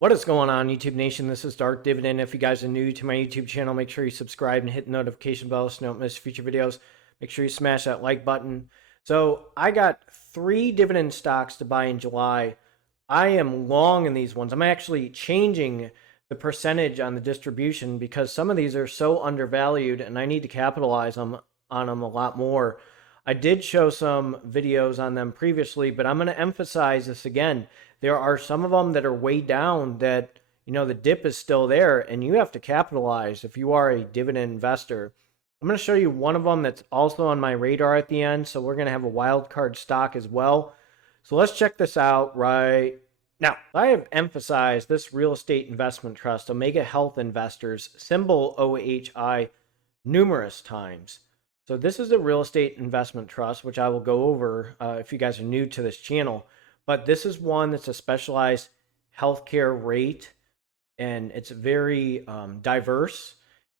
What is going on, YouTube Nation? This is Darth Dividend. If you guys are new to my YouTube channel, make sure you subscribe and hit the notification bell so you don't miss future videos. Make sure you smash that like button. So I got 3 dividend stocks to buy in July. I am long in these ones. I'm actually changing the percentage on the distribution because some of these are so undervalued and I need to capitalize on them a lot more. I did show some videos on them previously, but I'm going to emphasize this again. There are some of them that are way down that, the dip is still there and you have to capitalize if you are a dividend investor. I'm going to show you one of them that's also on my radar at the end. So we're going to have a wild card stock as well. So let's check this out right now. I have emphasized this real estate investment trust, Omega Health Investors, symbol OHI, numerous times. So this is a real estate investment trust, which I will go over if you guys are new to this channel. But this is one that's a specialized healthcare rate, and it's very diverse,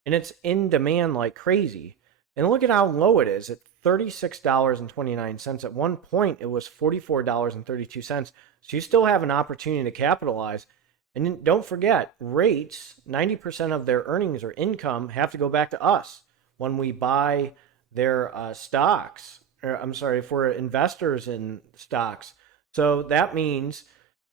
and it's in demand like crazy. And look at how low it is at $36.29. At one point, it was $44.32. So you still have an opportunity to capitalize. And don't forget, rates, 90% of their earnings or income have to go back to us when we buy their stocks. Or, I'm sorry, if we're investors in stocks. So that means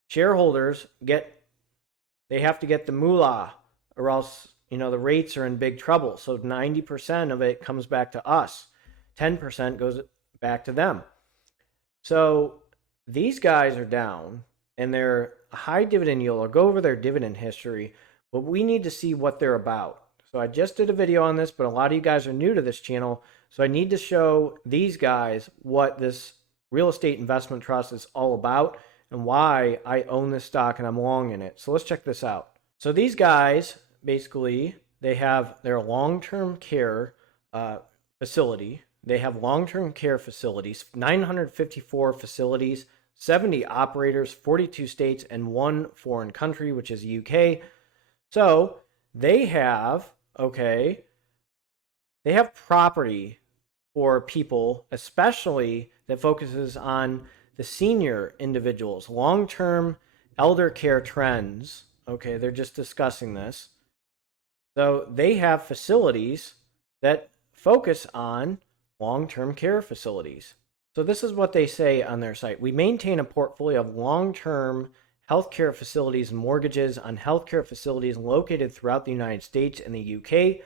shareholders they have to get the moolah, or else, the rates are in big trouble. So 90% of it comes back to us. 10% goes back to them. So these guys are down and they're a high dividend yield. I'll go over their dividend history, but we need to see what they're about. So I just did a video on this, but a lot of you guys are new to this channel. So I need to show these guys what this real estate investment trust is all about and why I own this stock and I'm long in it. So let's check this out. So these guys, basically, they have their long-term care facility. They have long-term care facilities, 954 facilities, 70 operators, 42 states, and 1 foreign country, which is the UK. So they have, they have property for people, especially that focuses on the senior individuals, long-term elder care trends. Okay, they're just discussing this. So they have facilities that focus on long-term care facilities. So this is what they say on their site. We maintain a portfolio of long-term healthcare facilities and mortgages on healthcare facilities located throughout the United States and the UK.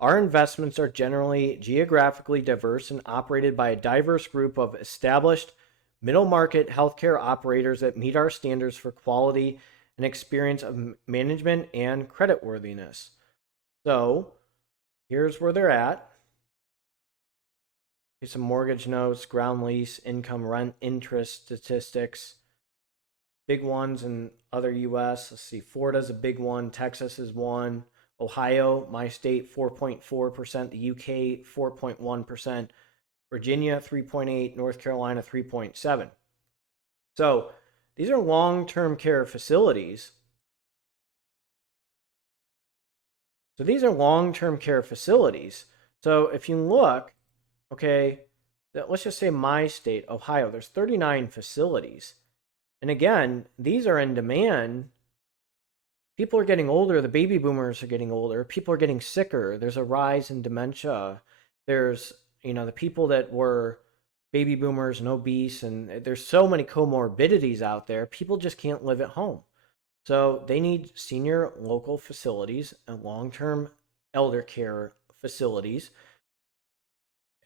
Our investments are generally geographically diverse and operated by a diverse group of established middle market healthcare operators that meet our standards for quality and experience of management and creditworthiness. So here's where they're at. Here's some mortgage notes, ground lease, income, rent, interest statistics. Big ones in other US. Let's see, Florida's a big one. Texas is one. Ohio, my state, 4.4%. The UK, 4.1%. Virginia, 3.8%. North Carolina, 3.7%. So these are long-term care facilities. So if you look, let's just say my state, Ohio, there's 39 facilities. And again, these are in demand. People are getting older. The baby boomers are getting older. People are getting sicker. There's a rise in dementia. There's, the people that were baby boomers and obese, and there's so many comorbidities out there. People just can't live at home. So they need senior local facilities and long-term elder care facilities.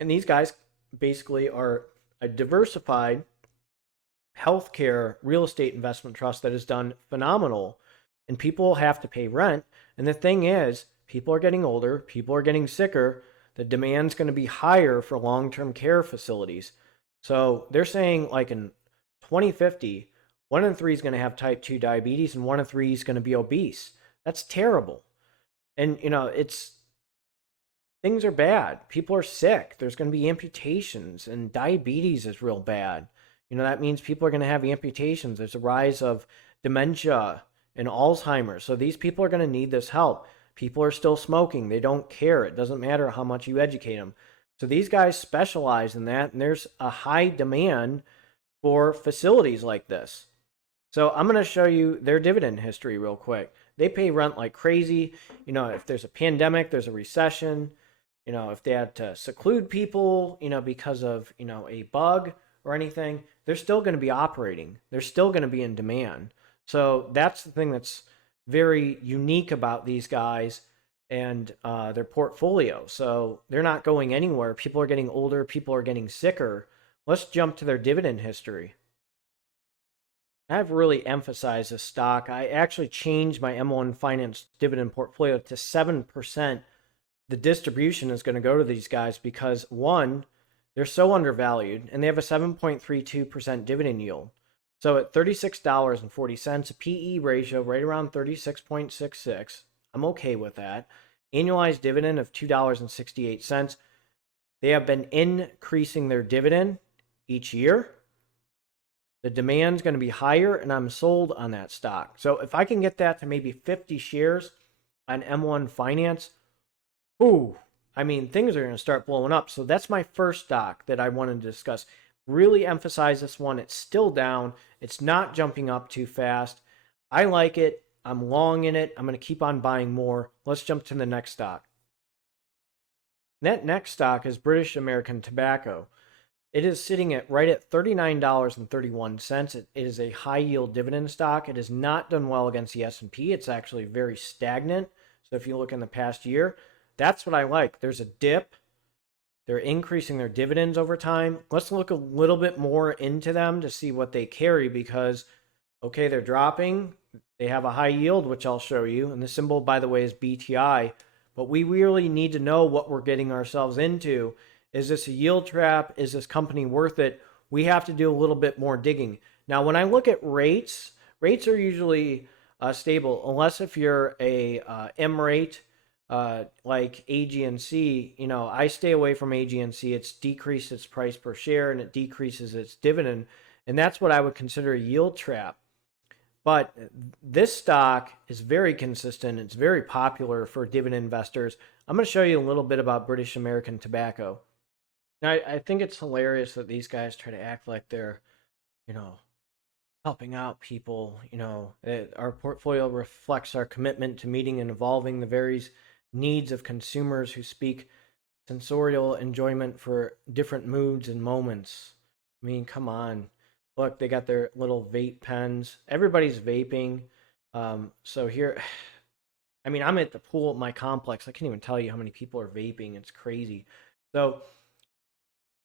And these guys basically are a diversified healthcare real estate investment trust that has done phenomenal. And people have to pay rent. And the thing is, people are getting older, people are getting sicker. The demand's going to be higher for long-term care facilities. So they're saying like in 2050, 1 in 3 is going to have type 2 diabetes and 1 in 3 is going to be obese. That's terrible. And, things are bad. People are sick. There's going to be amputations, and diabetes is real bad. That means people are going to have amputations. There's a rise of dementia and Alzheimer's. So these people are going to need this help. People are still smoking. They don't care. It doesn't matter how much you educate them. So these guys specialize in that, and there's a high demand for facilities like this. So I'm going to show you their dividend history real quick. They pay rent like crazy. If there's a pandemic, there's a recession, if they had to seclude people, because of, a bug or anything, they're still going to be operating. They're still going to be in demand. So that's the thing that's very unique about these guys and their portfolio. So they're not going anywhere. People are getting older. People are getting sicker. Let's jump to their dividend history. I've really emphasized this stock. I actually changed my M1 Finance dividend portfolio to 7%. The distribution is going to go to these guys because, one, they're so undervalued and they have a 7.32% dividend yield. So at $36.40, a PE ratio right around 36.66, I'm okay with that. Annualized dividend of $2.68. They have been increasing their dividend each year. The demand's going to be higher, and I'm sold on that stock. So if I can get that to maybe 50 shares on M1 Finance, ooh, things are going to start blowing up. So that's my first stock that I wanted to discuss. Really emphasize this one. It's still down. It's not jumping up too fast. I like it. I'm long in it. I'm going to keep on buying more. Let's jump to the next stock. That next stock is British American Tobacco. It is sitting at right at $39.31. It is a high yield dividend stock. It has not done well against the S&P. It's actually very stagnant. So if you look in the past year, that's what I like. There's a dip. They're increasing their dividends over time. Let's look a little bit more into them to see what they carry because, okay, they're dropping. They have a high yield, which I'll show you. And the symbol, by the way, is BTI. But we really need to know what we're getting ourselves into. Is this a yield trap? Is this company worth it? We have to do a little bit more digging. Now, when I look at rates, rates are usually stable, unless if you're a M rate like AGNC. I stay away from AGNC. It's decreased its price per share and it decreases its dividend. And that's what I would consider a yield trap. But this stock is very consistent. It's very popular for dividend investors. I'm going to show you a little bit about British American Tobacco. Now, I think it's hilarious that these guys try to act like they're, helping out people. Our portfolio reflects our commitment to meeting and evolving the various needs of consumers who seek sensorial enjoyment for different moods and moments. Come on. Look, they got their little vape pens. Everybody's vaping. So here, I'm at the pool at my complex. I can't even tell you how many people are vaping. It's crazy. So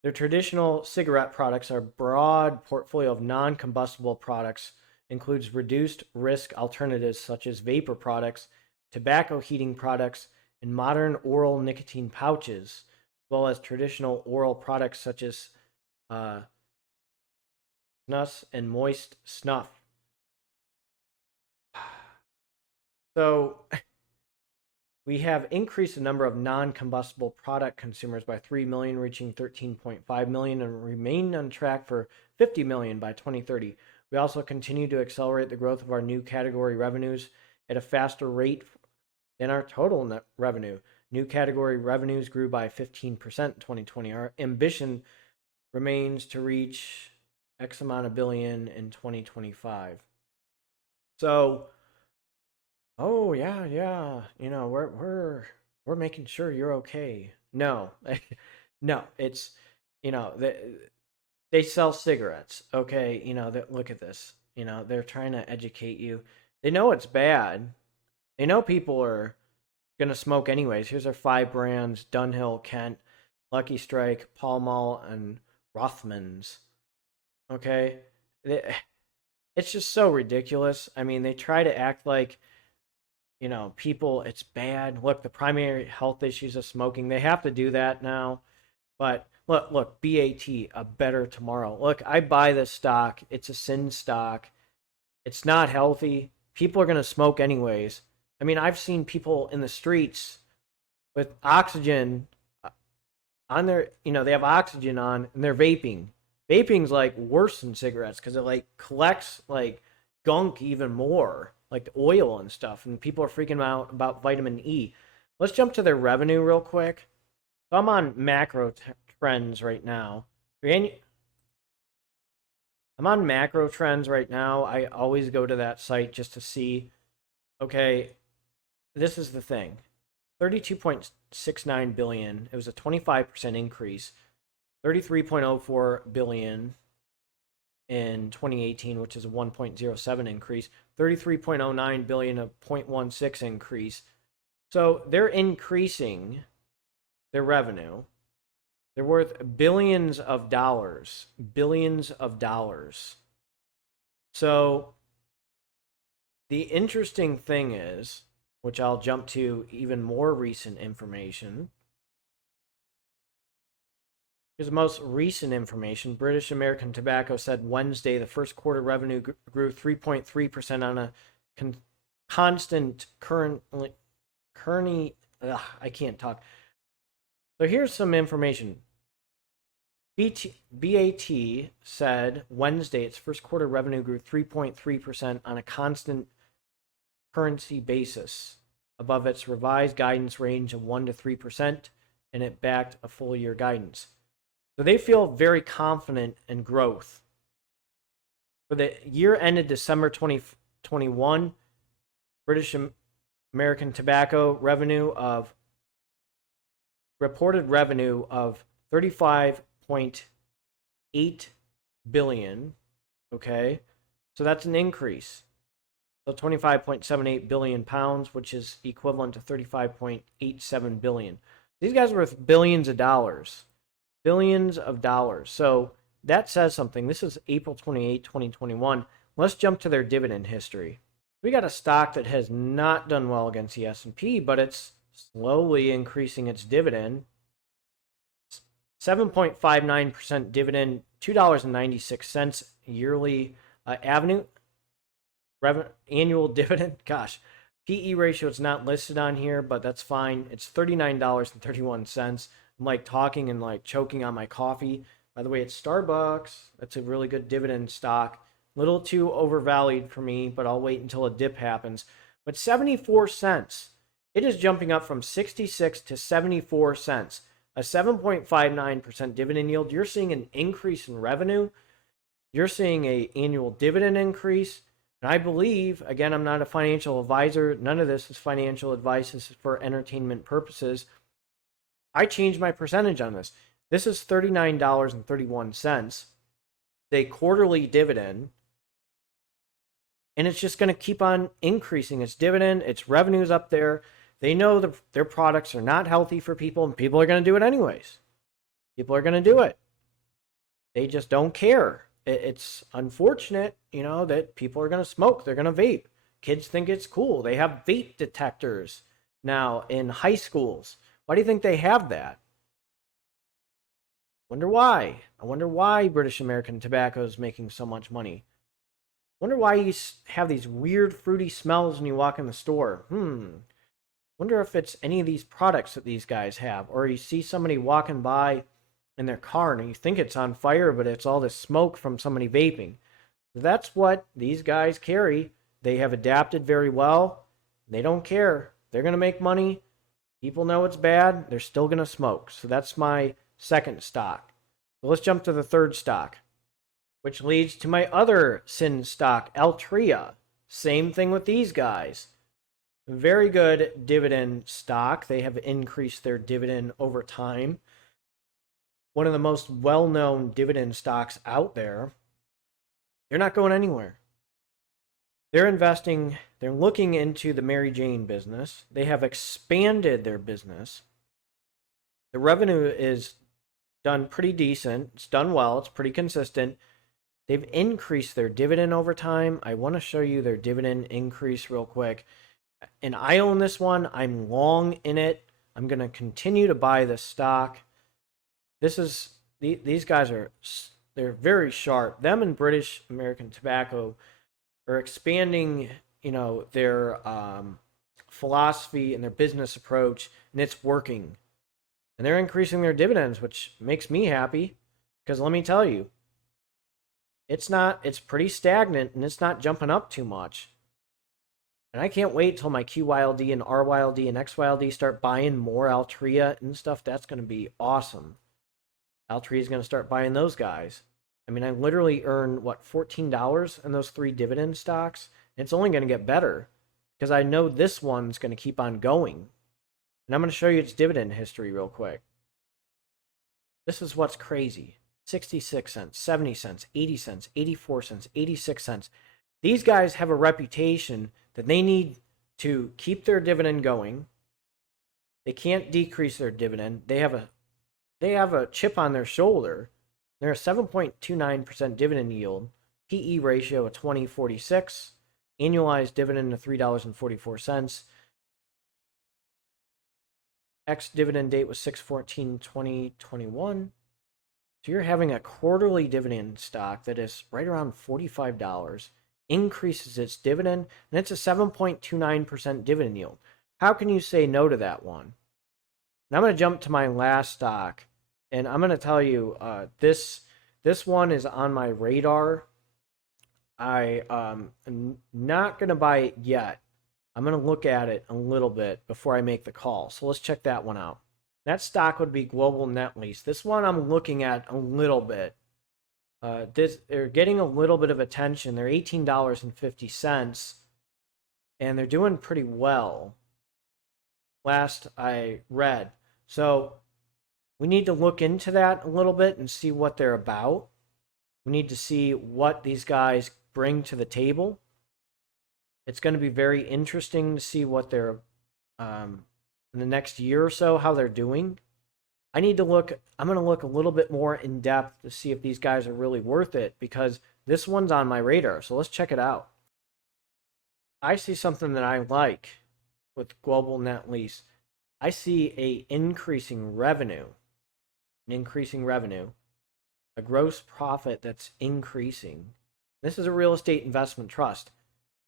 their traditional cigarette products are a broad portfolio of non-combustible products, includes reduced risk alternatives such as vapor products, tobacco heating products, and modern oral nicotine pouches, as well as traditional oral products such as snus and moist snuff. So we have increased the number of non-combustible product consumers by 3 million, reaching 13.5 million, and remain on track for 50 million by 2030. We also continue to accelerate the growth of our new category revenues at a faster rate than our total net revenue. New category revenues grew by 15% in 2020. Our ambition remains to reach X amount of billion in 2025. So, oh yeah, we're making sure you're okay. No, no, it's they sell cigarettes. Okay, look at this. They're trying to educate you. They know it's bad. They know people are gonna smoke anyways. Here's our 5 brands: Dunhill, Kent, Lucky Strike, Pall Mall, and Rothmans. Okay, it's just so ridiculous. They try to act like people, it's bad. Look, the primary health issues of smoking, they have to do that now. But look, BAT, a better tomorrow. Look, I buy this stock. It's a sin stock. It's not healthy. People are going to smoke anyways. I've seen people in the streets with oxygen on their, they have oxygen on and they're vaping. Vaping's like worse than cigarettes because it like collects like gunk even more, like the oil and stuff, and people are freaking out about vitamin E. Let's jump to their revenue real quick. So I'm on macro trends right now. I'm on macro trends right now. I always go to that site just to see, okay, this is the thing. 32.69 billion. It was a 25% increase. 33.04 billion in 2018, which is a 1.07 increase. 33.09 billion, a 0.16 increase. So they're increasing their revenue. They're worth billions of dollars. Billions of dollars. So the interesting thing is, which I'll jump to even more recent information. Here's the most recent information. British American Tobacco said Wednesday the first quarter revenue grew 3.3% on a constant currently. I can't talk. So here's some information. BAT said Wednesday its first quarter revenue grew 3.3% on a constant currency basis, above its revised guidance range of 1 to 3%, and it backed a full year guidance. So they feel very confident in growth. For the year ended December 2021, British American Tobacco reported revenue of 35.8 billion. Okay, so that's an increase. So 25.78 billion pounds, which is equivalent to 35.87 billion. These guys are worth billions of dollars. Billions of dollars. So that says something. This is April 28, 2021. Let's jump to their dividend history. We got a stock that has not done well against the S&P, but it's slowly increasing its dividend. 7.59% dividend, $2.96 yearly annual dividend. Gosh, PE ratio is not listed on here, but that's fine. It's $39.31. I'm like talking and like choking on my coffee. By the way, it's Starbucks. That's a really good dividend stock. Little too overvalued for me, but I'll wait until a dip happens. But 74 cents. It is jumping up from 66 to 74 cents. A 7.59% dividend yield. You're seeing an increase in revenue. You're seeing an annual dividend increase. And I believe, again, I'm not a financial advisor. None of this is financial advice. This is for entertainment purposes. I changed my percentage on this. This is $39.31. A quarterly dividend. And it's just going to keep on increasing its dividend. Its revenue's up there. They know their products are not healthy for people, and people are going to do it anyways. People are going to do it. They just don't care. It's unfortunate, that people are going to smoke. They're going to vape. Kids think it's cool. They have vape detectors now in high schools. Why do you think they have that? Wonder why. I wonder why British American Tobacco is making so much money. Wonder why you have these weird fruity smells when you walk in the store. Wonder if it's any of these products that these guys have. Or you see somebody walking by in their car and you think it's on fire, but it's all this smoke from somebody vaping. That's what these guys carry. They have adapted very well. They don't care. They're going to make money. People know it's bad. They're still going to smoke. So that's my second stock. So let's jump to the third stock, which leads to my other sin stock, ALTRIA. Same thing with these guys. Very good dividend stock. They have increased their dividend over time. One of the most well-known dividend stocks out there. They're not going anywhere. They're investing, they're looking into the Mary Jane business. They have expanded their business. The revenue is done pretty decent. It's done well. It's pretty consistent. They've increased their dividend over time. I want to show you their dividend increase real quick. And I own this one. I'm long in it. I'm going to continue to buy this stock. These guys they're very sharp. Them and British American Tobacco are expanding, their philosophy and their business approach, and it's working. And they're increasing their dividends, which makes me happy, because let me tell you, it's pretty stagnant, and it's not jumping up too much. And I can't wait till my QYLD and RYLD and XYLD start buying more ALTRIA and stuff. That's going to be awesome. ALTRIA is going to start buying those guys. I mean, I literally earn what, $14 in those 3 dividend stocks. And it's only going to get better because I know this one's going to keep on going. And I'm going to show you its dividend history real quick. This is what's crazy. 66 cents, 70 cents, 80 cents, 84 cents, 86 cents. These guys have a reputation that they need to keep their dividend going. They can't decrease their dividend. They have a chip on their shoulder. They're a 7.29% dividend yield, PE ratio of 2046, annualized dividend of $3.44. Ex-dividend date was 6/14/2021. So you're having a quarterly dividend stock that is right around $45, increases its dividend, and it's a 7.29% dividend yield. How can you say no to that one? Now I'm going to jump to my last stock, and I'm going to tell you this one is on my radar. I am not going to buy it yet. I'm going to look at it a little bit before I make the call. So let's check that one out. That stock would be Global Net Lease. This one I'm looking at a little bit. They're getting a little bit of attention. They're $18.50, and they're doing pretty well, last I read. So we need to look into that a little bit and see what they're about. We need to see what these guys bring to the table. It's going to be very interesting to see what they're in the next year or so, how they're doing. I'm going to look a little bit more in depth to see if these guys are really worth it, because this one's on my radar. So let's check it out. I see something that I like with Global Net Lease. I see an increasing revenue, a gross profit that's increasing. This is a real estate investment trust.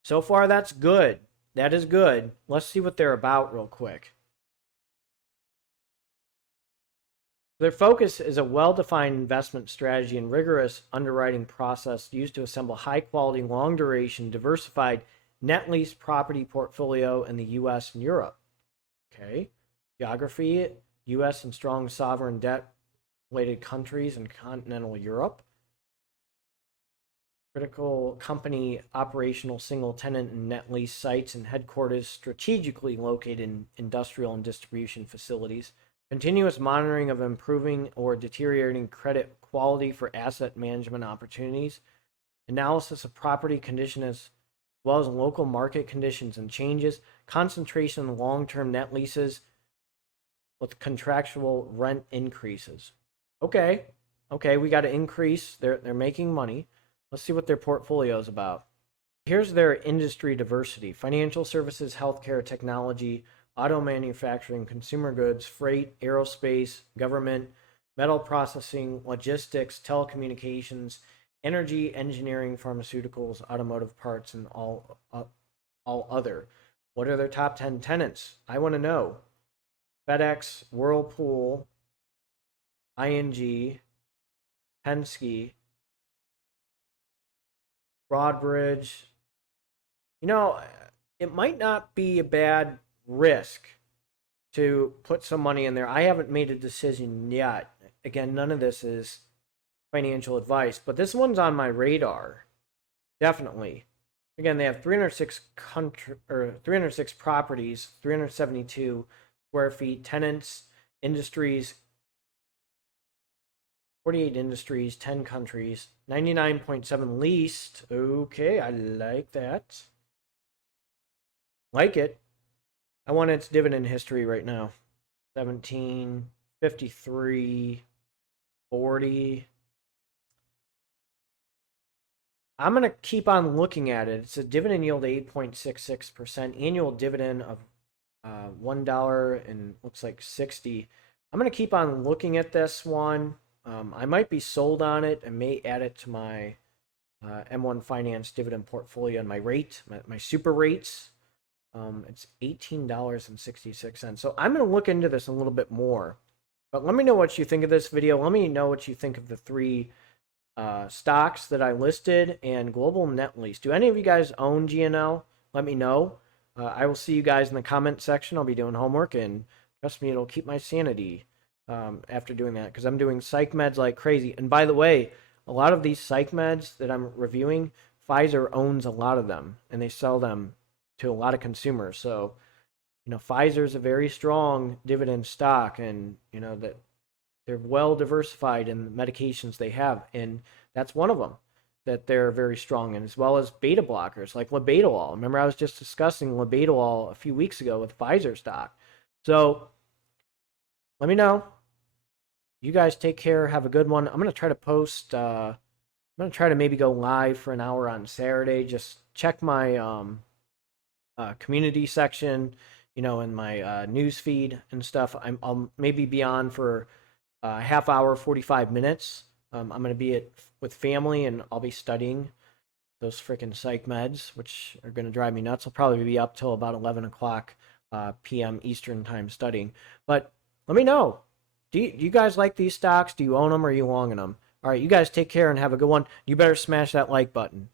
So far, that's good. That is good. Let's see what they're about real quick. Their focus is a well-defined investment strategy and rigorous underwriting process used to assemble high-quality, long-duration, diversified net lease property portfolio in the U.S. and Europe. Okay. Geography, U.S. and strong sovereign debt-related countries in continental Europe. Critical company operational single-tenant and net lease sites and headquarters strategically located in industrial and distribution facilities. Continuous monitoring of improving or deteriorating credit quality for asset management opportunities. Analysis of property condition as well as local market conditions and changes. Concentration on long-term net leases with contractual rent increases. Okay, we got to increase. They're making money. Let's see what their portfolio is about. Here's their industry diversity: financial services, healthcare, technology, auto manufacturing, consumer goods, freight, aerospace, government, metal processing, logistics, telecommunications, energy, engineering, pharmaceuticals, automotive parts, and all other. What are their top 10 tenants? I want to know. FedEx, Whirlpool, ING, Penske, Broadbridge. You know, it might not be a bad risk to put some money in there. I haven't made a decision yet. Again, none of this is financial advice, but this one's on my radar. Definitely. Again, they have 306 properties, 372 square feet, tenants, industries, 48 industries, 10 countries, 99.7 leased. Okay, I like that. Like it. I want its dividend history right now. 17, 53, 40. I'm going to keep on looking at it. It's a dividend yield of 8.66%, annual dividend of $1 and looks like 60. I'm going to keep on looking at this one. I might be sold on it and may add it to my M1 Finance dividend portfolio and my rate, my super rates. It's $18.66. So I'm going to look into this a little bit more. But let me know what you think of this video. Let me know what you think of the 3 stocks that I listed and Global Net Lease. Do any of you guys own GNL? Let me know. I will see you guys in the comment section. I'll be doing homework, and trust me, it'll keep my sanity after doing that, because I'm doing psych meds like crazy. And by the way, A lot of these psych meds that I'm reviewing, Pfizer owns a lot of them, and they sell them to a lot of consumers. So, Pfizer is a very strong dividend stock, and that they're well diversified in the medications they have, and that's one of them that they're very strong in, as well as beta blockers like labetalol. Remember, I was just discussing labetalol a few weeks ago with Pfizer stock. So let me know. You guys take care. Have a good one. I'm gonna try to post. I'm gonna try to maybe go live for an hour on Saturday. Just check my community section, in my news feed and stuff. I'll maybe be on for a half hour, 45 minutes. I'm going to be with family, and I'll be studying those freaking psych meds, which are going to drive me nuts. I'll probably be up till about 11 o'clock p.m. Eastern time studying. But let me know. Do you guys like these stocks? Do you own them, or are you longing them? All right, you guys take care and have a good one. You better smash that like button.